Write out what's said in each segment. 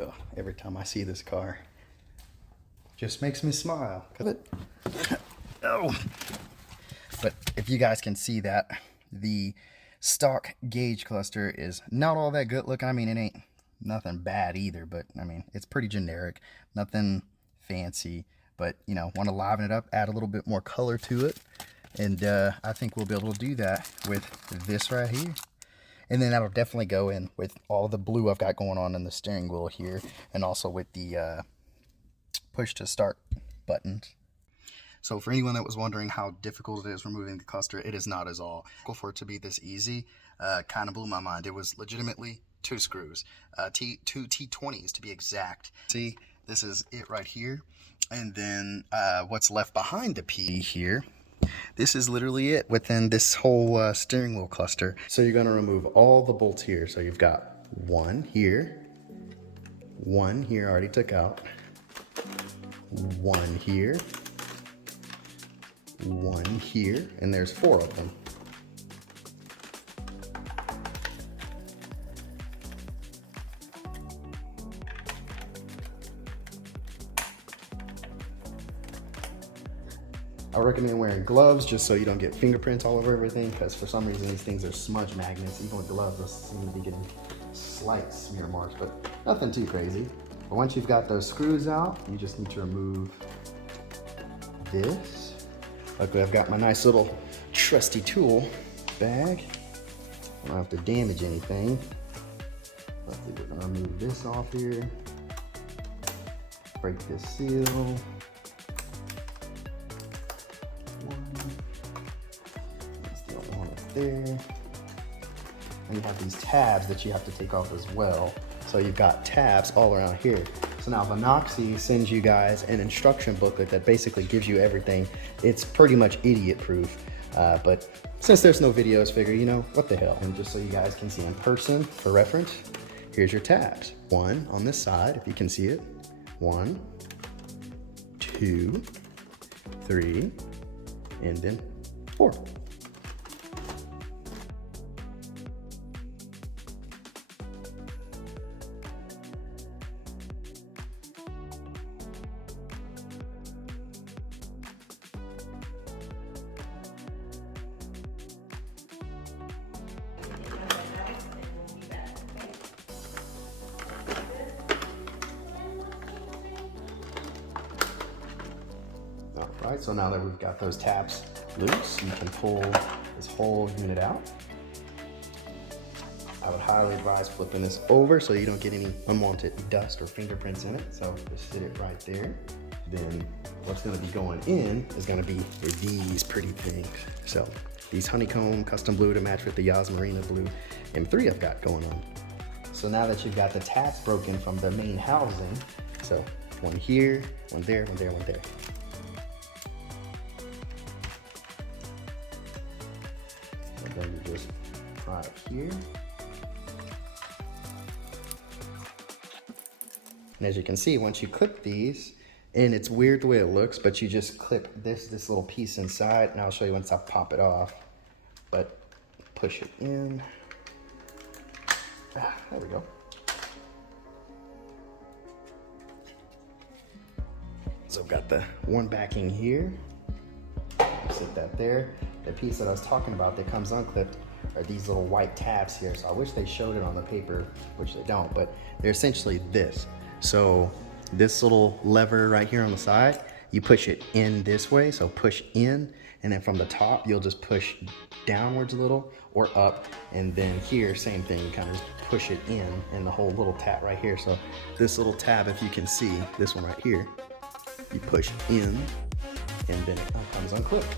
Ugh, every time I see this car, just makes me smile. Oh. But if you guys can see that, the stock gauge cluster is not all that good looking. I mean, it ain't nothing bad either, but I mean, it's pretty generic, nothing fancy, but you know, want to liven it up, add a little bit more color to it. And I think we'll be able to do that with this right here. And then that'll definitely go in with all the blue I've got going on in the steering wheel here, and also with the push to start buttons. So for anyone that was wondering how difficult it is removing the cluster, it is not at all. For it to be this easy, kind of blew my mind. It was legitimately 2 screws, two T20s to be exact. See, this is it right here. And then what's left behind the P here, this is literally it within this whole steering wheel cluster. So you're going to remove all the bolts here. So you've got one here, I already took out, one here, one here, and there's 4 of them. I recommend wearing gloves just so you don't get fingerprints all over everything, because for some reason these things are smudge magnets. Even with gloves, they'll seem to be getting slight smear marks, but nothing too crazy. But once you've got those screws out, you just need to remove this. Luckily, I've got my nice little trusty tool bag. I don't have to damage anything. Luckily, we're gonna remove this off here. Break this seal. There. And you have these tabs that you have to take off as well. So you've got tabs all around here. So now Venoxy sends you guys an instruction booklet that basically gives you everything. It's pretty much idiot proof. But since there's no videos, figure, you know, what the hell. And just so you guys can see in person for reference, here's your tabs. 1 on this side, if you can see it. 1, 2, 3, and then 4. Alright, so now that we've got those tabs loose, you can pull this whole unit out. I would highly advise flipping this over so you don't get any unwanted dust or fingerprints in it. So just sit it right there. Then what's going to be going in is going to be these pretty things. So these honeycomb custom blue to match with the Yas Marina blue M3 I've got going on. So now that you've got the tabs broken from the main housing, so one here, one there, one there, one there. And then you just pry it here. And as you can see, once you clip these, and it's weird the way it looks, but you just clip this little piece inside, and I'll show you once I pop it off. But push it in. There we go. So I've got the one backing here. Sit that there. The piece that I was talking about that comes unclipped are these little white tabs here. So I wish they showed it on the paper, which they don't, but they're essentially this. So this little lever right here on the side, you push it in this way, so push in, and then from the top, you'll just push downwards a little or up, and then here, same thing, you kind of just push it in, and the whole little tab right here. So this little tab, if you can see, this one right here, you push in, and then it comes unclipped.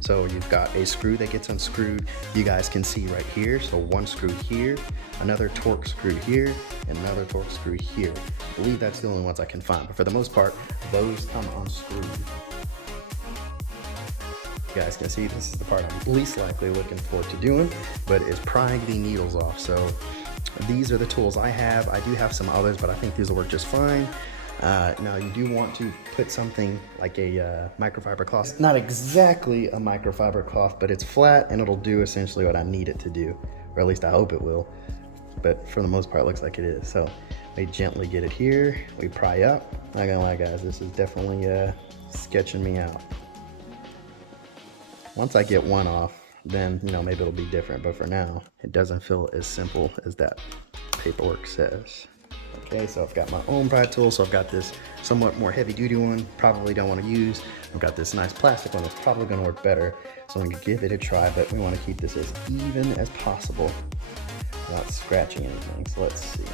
So you've got a screw that gets unscrewed. You guys can see right here. So one screw here, another torque screw here, and another torque screw here. I believe that's the only ones I can find, but for the most part, those come unscrewed. You guys can see this is the part I'm least likely looking forward to doing, but it's prying the needles off. So these are the tools I have. I do have some others, but I think these will work just fine. Now you do want to put something like a microfiber cloth. Not exactly a microfiber cloth, but it's flat and it'll do essentially what I need it to do, or at least I hope it will. but for the most part it looks like it is. So we gently get it here, we pry up. Not gonna lie guys, this is definitely sketching me out. Once I get one off, then maybe it'll be different, but for now it doesn't feel as simple as that paperwork says. Okay, so I've got my own pry tool, so I've got this somewhat more heavy duty one, probably don't want to use. I've got this nice plastic one that's probably going to work better, so I'm going to give it a try, but we want to keep this as even as possible without scratching anything. So let's see.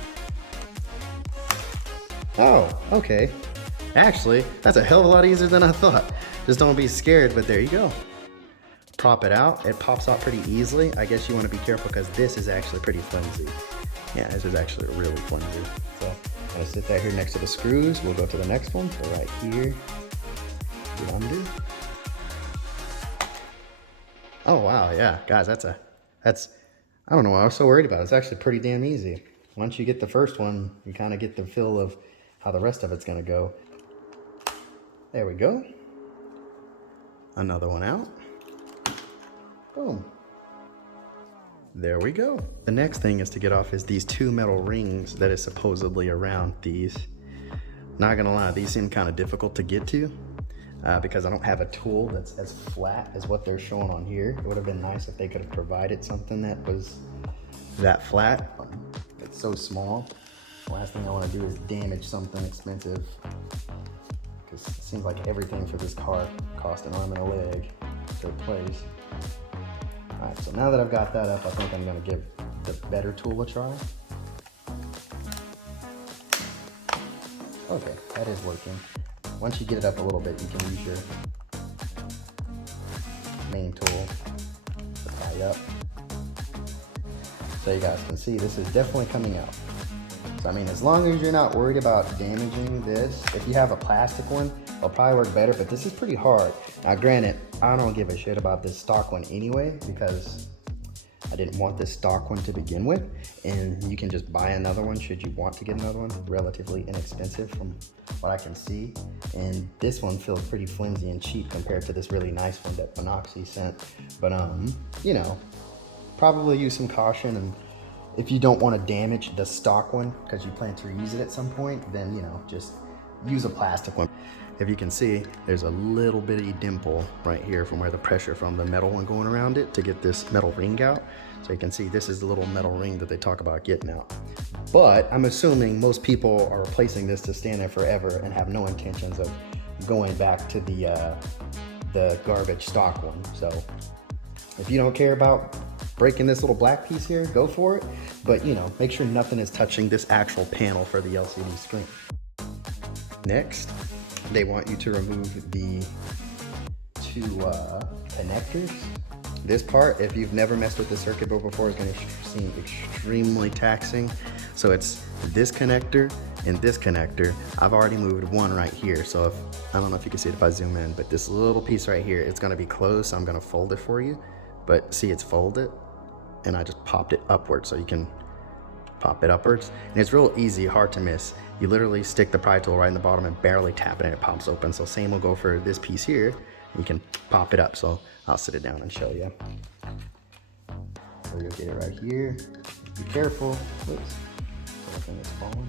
Oh, okay. Actually, that's a hell of a lot easier than I thought. Just don't be scared, but there you go. Pop it out, it pops out pretty easily. I guess you want to be careful because this is actually pretty flimsy. Yeah, this is actually really flimsy. So I'm gonna sit that here next to the screws. We'll go to the next one. So right here, do undo. Oh wow, yeah, guys, that's I don't know why I was so worried about it. It's actually pretty damn easy. Once you get the first one, you kind of get the feel of how the rest of it's gonna go. There we go. Another one out. Boom. There we go. The next thing is to get off is these two metal rings that is supposedly around these. Not gonna lie, these seem kind of difficult to get to because I don't have a tool that's as flat as what they're showing on here. It would have been nice if they could have provided something that was that flat. It's so small. The last thing I want to do is damage something expensive because it seems like everything for this car cost an arm and a leg to replace. Alright, so now that I've got that up, I think I'm going to give the better tool a try. Okay, that is working. Once you get it up a little bit, you can use your main tool to pry up. So you guys can see this is definitely coming out. So I mean, as long as you're not worried about damaging this, if you have a plastic one, it'll probably work better, but this is pretty hard. Now granted, I don't give a shit about this stock one anyway, because I didn't want this stock one to begin with, and you can just buy another one should you want to get another one, relatively inexpensive from what I can see. And this one feels pretty flimsy and cheap compared to this really nice one that Venoxy sent. But probably use some caution, and if you don't want to damage the stock one because you plan to reuse it at some point, then just use a plastic one. If you can see, there's a little bitty dimple right here from where the pressure from the metal one going around it to get this metal ring out. So you can see this is the little metal ring that they talk about getting out. But I'm assuming most people are replacing this to stand there forever and have no intentions of going back to the garbage stock one. So if you don't care about breaking this little black piece here, go for it. But make sure nothing is touching this actual panel for the LCD screen. Next, they want you to remove the two connectors. This part, if you've never messed with the circuit board before, is going to seem extremely taxing. So it's this connector and this connector. I've already moved one right here. So I don't know if you can see it if I zoom in, but this little piece right here, it's going to be closed. So I'm going to fold it for you. But see, it's folded, and I just popped it upwards, so you can pop it upwards. And it's real easy, hard to miss. You literally stick the pry tool right in the bottom and barely tap it and it pops open. So same will go for this piece here. You can pop it up. So I'll sit it down and show you. So you'll get it right here. Be careful. Oops. Something that's falling.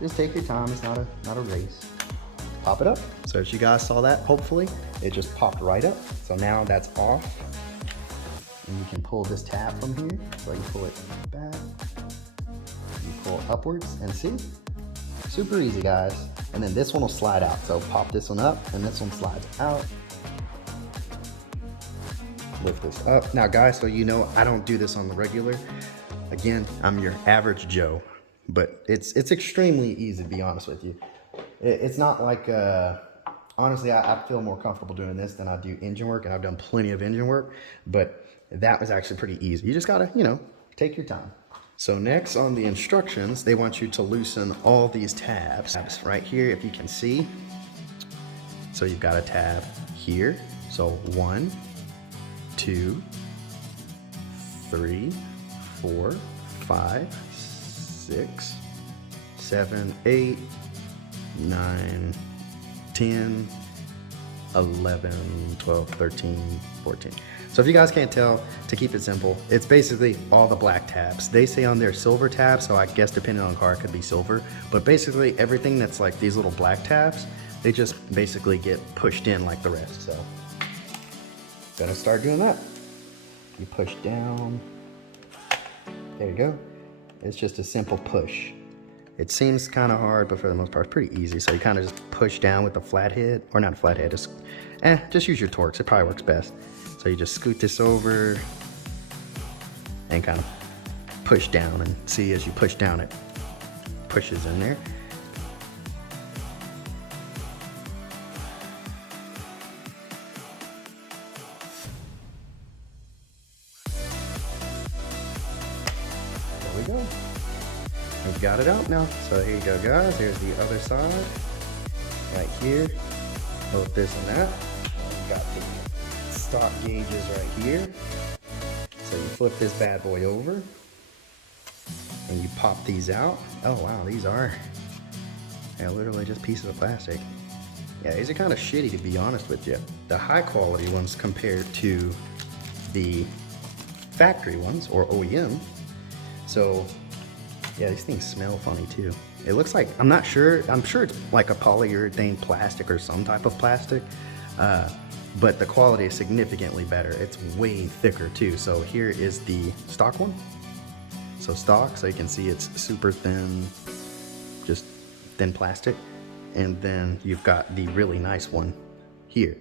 Just take your time. It's not a race. Pop it up. So as you guys saw that, hopefully, it just popped right up. So now that's off. And you can pull this tab from here. So you pull it back. You pull upwards and see? Super easy, guys. And then this one will slide out. So pop this one up and this one slides out. Lift this up. Now guys, so I don't do this on the regular. Again, I'm your average Joe, but it's extremely easy, to be honest with you. It's not like, honestly, I feel more comfortable doing this than I do engine work, and I've done plenty of engine work, but that was actually pretty easy. You just gotta, take your time. So next on the instructions, they want you to loosen all these tabs right here, if you can see. So you've got a tab here. So 1, 2, 3, 4, 5, 6, 7, 8, 9, 10, 11, 12, 13, 14. So if you guys can't tell, to keep it simple, it's basically all the black tabs. They say on their silver tabs, so I guess depending on the car it could be silver, but basically everything that's like these little black tabs, they just basically get pushed in like the rest. So gonna start doing that. You push down, there you go. It's just a simple push. It seems kind of hard, but for the most part, it's pretty easy. So you kind of just push down with the flathead, or not a flathead, just use your Torx. It probably works best. So you just scoot this over and kind of push down, and see as you push down, it pushes in there. There we go. We've got it out now. So here you go, guys. Here's the other side right here. Both this and that. We've got the stock gauges right here. So you flip this bad boy over and you pop these out. Oh wow, these are literally just pieces of plastic. Yeah, these are kind of shitty, to be honest with you. The high quality ones compared to the factory ones or OEM. So yeah, these things smell funny too. It looks like, I'm not sure, I'm sure it's like a polyurethane plastic or some type of plastic, but the quality is significantly better. It's way thicker too. So here is the stock one. So stock, so you can see it's super thin, just thin plastic. And then you've got the really nice one here.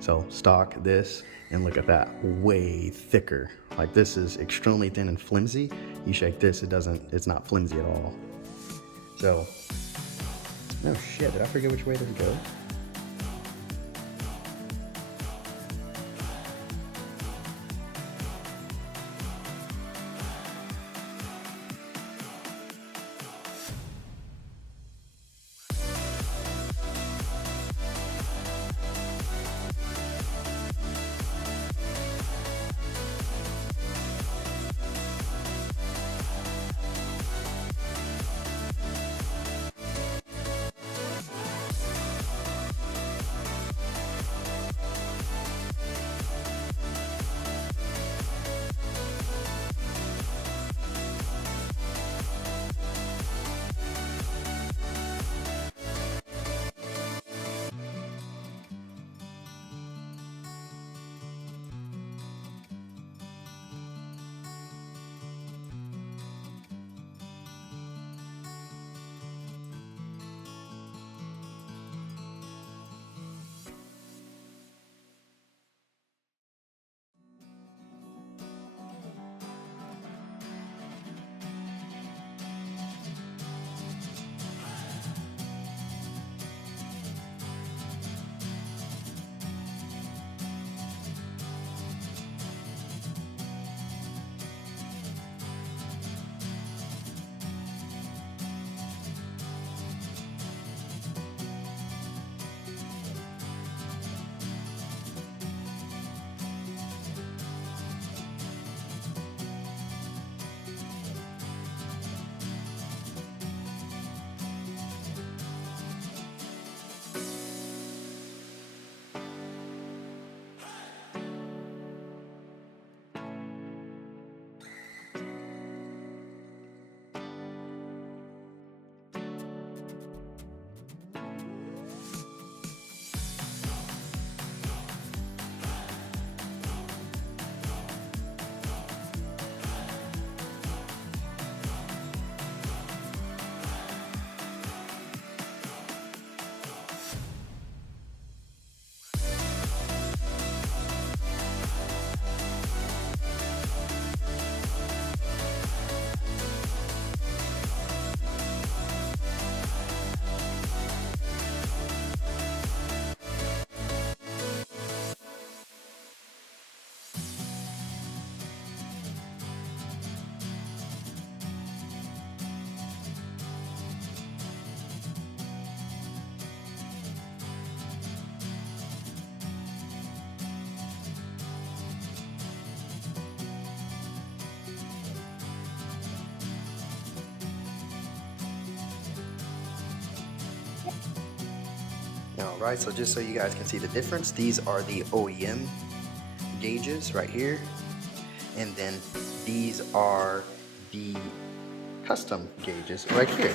So stock, this, and look at that, way thicker. Like this is extremely thin and flimsy. You shake this, it's not flimsy at all. So, no shit, did I forget which way to go? Alright, so just so you guys can see the difference, these are the OEM gauges right here, and then these are the custom gauges right here.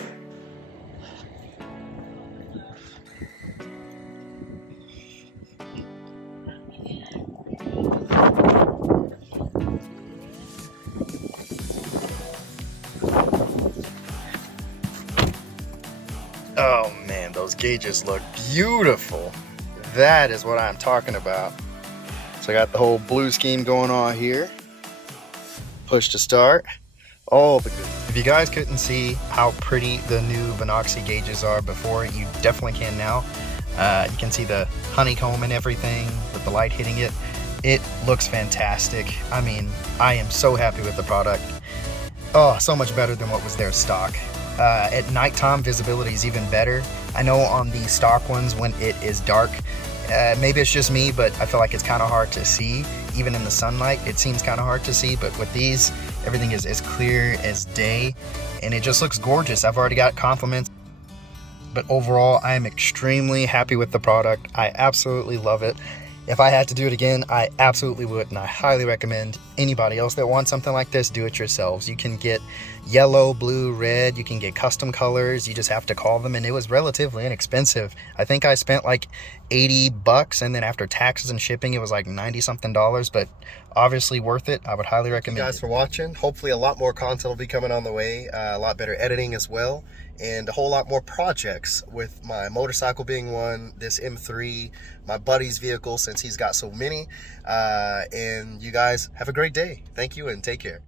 Oh man, those gauges look beautiful. That is what I'm talking about. So I got the whole blue scheme going on here. Push to start. All the good. If you guys couldn't see how pretty the new Venoxy gauges are before, you definitely can now. You can see the honeycomb and everything with the light hitting it. It looks fantastic. I mean, I am so happy with the product. Oh, so much better than what was their stock. At nighttime, visibility is even better. I know on the stock ones when it is dark, maybe it's just me, but I feel like it's kind of hard to see. Even in the sunlight, it seems kind of hard to see, but with these, everything is as clear as day, and it just looks gorgeous. I've already got compliments, but overall, I am extremely happy with the product. I absolutely love it. If I had to do it again, I absolutely would, and I highly recommend anybody else that wants something like this, do it yourselves. You can get yellow, blue, red, you can get custom colors, you just have to call them, and it was relatively inexpensive. I think I spent like 80 bucks, and then after taxes and shipping, it was like 90 something dollars, but obviously worth it. I would highly recommend it. Thank you guys for watching. Hopefully a lot more content will be coming on the way, a lot better editing as well, and a whole lot more projects, with my motorcycle being one, this M3, my buddy's vehicle since he's got so many, and you guys have a great day. Thank you and take care.